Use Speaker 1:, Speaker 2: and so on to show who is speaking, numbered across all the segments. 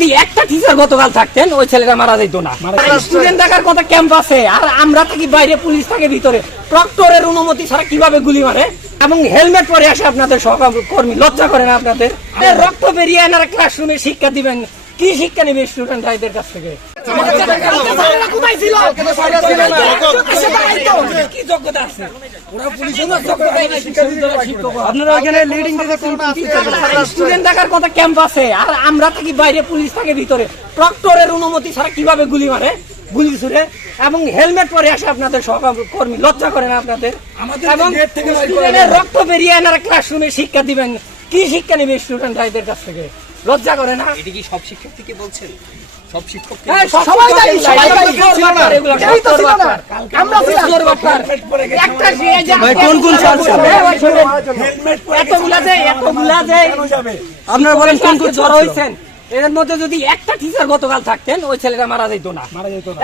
Speaker 1: যদি একটা টিচার গতকাল থাকতেন ওই ছেলেটা মারা যেত না। স্টুডেন্ট থাকার কথা ক্যাম্পাসে আর আমরা থাকি বাইরে পুলিশ থাকে ভিতরে। প্রক্টরের অনুমতি ছাড়া কীভাবে গুলি মারে? এবং হেলমেট পরে আসে আপনাদের সহকর্মী লজ্জা করেন আপনাদের? রক্ত বেরিয়ে এনারা ক্লাসরুমে শিক্ষা দিবেন। কি শিক্ষা নেবে স্টুডেন্ট ভাইদের কাছ থেকে? কোথায় ছিল? কি যোগ্যতা আছে? কোনো যোগ্যতাই নাই শিক্ষক হওয়ার।
Speaker 2: আপনারা ওইখানে লিডিং দিতে কোন
Speaker 1: স্টুডেন্ট থাকার কথা ক্যাম্পাসে আর আমরা থাকি বাইরে পুলিশ থাকে ভিতরে প্রক্টরের অনুমতি ছাড়া কীভাবে গুলি মারে গুলি ছুড়ে এবং হেলমেট পরে আসে আপনাদের সহকর্মী লজ্জা করেন আপনাদের এবং রক্ত বেরিয়ে এনারা ক্লাসরুমে শিক্ষা দিবেন কি শিক্ষা নেবে স্টুডেন্ট ভাইদের কাছ থেকে লজ্জা করে না?
Speaker 3: এটা কি সব শিক্ষার্থীকে বলছেন? সব শিক্ষক
Speaker 1: হ্যাঁ,
Speaker 2: সবাই জানি, সবাই জানি। এই তো ছিল না। আমরা ছিলাম।
Speaker 1: জোর ব্যাপার একটা সে- যে-
Speaker 2: ভাই, কোন কোন স্যার হেলমেট
Speaker 1: হ্যাঁ, ভাই, এতগুলা যে এতগুলা যে
Speaker 2: আপনারা বলেন কোন কোন
Speaker 1: জ্বর হয়েছেন এর মধ্যে যদি একটা টিচার গতকাল থাকতেন ওই ছেলেটা মারা যেত না।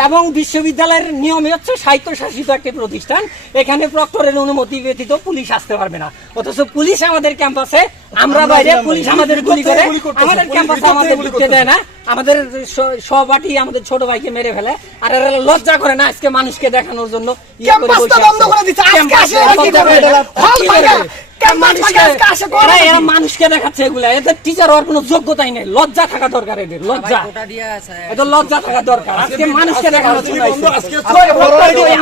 Speaker 1: এবং বিশ্ববিদ্যালয়ের নিয়মে হচ্ছে সাহিত্য শাসিত একটি প্রতিষ্ঠান এখানে প্রক্টরের অনুমতি ব্যতীত পুলিশ আসতে পারবে না। অথচ পুলিশ আমাদের ক্যাম্পাসে আমরা বাইরে পুলিশ আমাদের গুলি করে আমাদের ক্যাম্পাসে আমাদের ঢুকতে দেয় না। আমাদের সহপাঠী আমাদের ছোট ভাইকে মেরে ফেলে আর এরা লজ্জা করে না আজকে মানুষকে দেখানোর জন্য। মানুষকে দেখাচ্ছে এগুলা। এদের টিচার হওয়ার কোনো যোগ্যতাই নেই। লজ্জা থাকা দরকার এদের লজ্জা। লজ্জা থাকা দরকার। আজকে মানুষকে দেখানো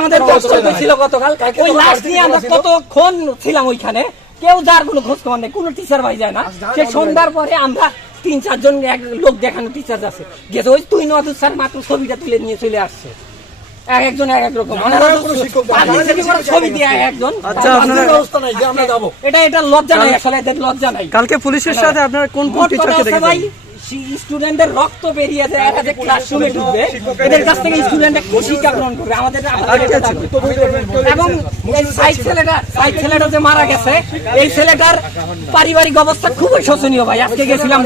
Speaker 1: আমাদের ছিল গতকাল। ওই নিয়ে আমরা কতক্ষণ ছিলাম ওইখানে। কেউ যার কোনো খোঁজ খবর নেই। কোনো টিচার ভাই যায় না। সে সন্ধ্যার পরে আমরা তিন চারজন এক লোক দেখানো টিচার আছে। গেছে ওই তুই নদুর স্যার মাত্র ছবিটা তুলে নিয়ে চলে আসছে। এক একজন এক এক রকম। পাঁচ দিন থেকে বড় ছবি দিয়ে এক একজন।
Speaker 2: আচ্ছা, আপনারা-
Speaker 1: এটা এটা লজ্জা নাই আসলে এদের লজ্জা নাই।
Speaker 2: কালকে পুলিশের সাথে আপনারা কোন কোন টিচারকে দেখেছেন?
Speaker 1: রক্ত বেরিয়ে যায় এরা যে ক্লাসরুমে ঢুকবে এদের কাছ থেকে স্টুডেন্ট শিক্ষা গ্রহণ করবে? আমাদের আমাদের এটা দাবি। এবং এই সাইড ছেলেটা সাইড ছেলেটা যে মারা গেছে এই ছেলেটার পারিবারিক অবস্থা খুবই শোচনীয় ভাই। আজকে গেছিলাম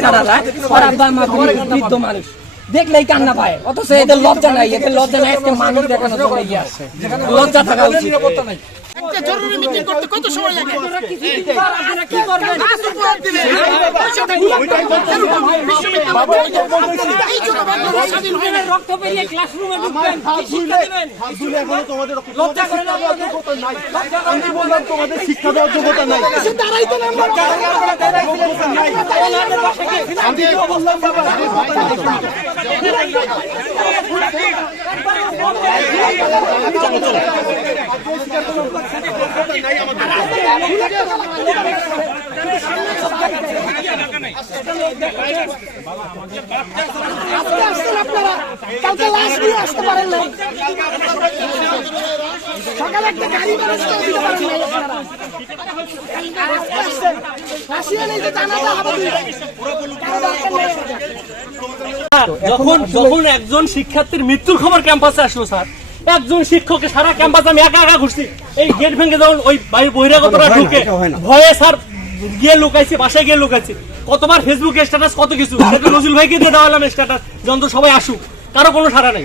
Speaker 1: ওর খুবই বৃদ্ধ মানুষ। দেখলেই কান্না পায় অথচ এদের লজ্জা নাই এদের লজ্জা নাই আজকে মানুষ দেখানো চলে গিয়ে আসছে লজ্জা থাকা উচিত
Speaker 4: একটা জরুরি মিটিং করতে কত সময় লাগে জন্য না
Speaker 1: শিক্ষা দিবেন লজ্জা করে না আপনাদের?
Speaker 4: সে দাঁড়াইতে না আমরা আজকে আসছেন আপনারা কালকে লাশ নিয়ে আসতে পারেন না সকালে একটা গাড়ি ব্যবস্থা দিতে পারেন না আপনারা আজকে আসছেন আসিয়ে নেই যে জানাজা হবে নেই আমাদের।
Speaker 5: যখন যখন একজন শিক্ষার্থীর মৃত্যুর খবর ক্যাম্পাসে আসলো স্যার একজন সারা ক্যাম্পাস আমি একা একা ঘুরছি এই গেট ভেঙে যখন ওই বাড়ির বহিরাগতরা ঢুকে ভয়ে স্যার গিয়ে লুকাইছি বাসায় গিয়ে লুকাইছি কতবার ফেসবুকে স্ট্যাটাস কত কিছু সেটা নজরুল ভাইকে দিয়ে দেওয়ালাম স্ট্যাটাস যখন তো সবাই আসুক কারও কোনো সারা নেই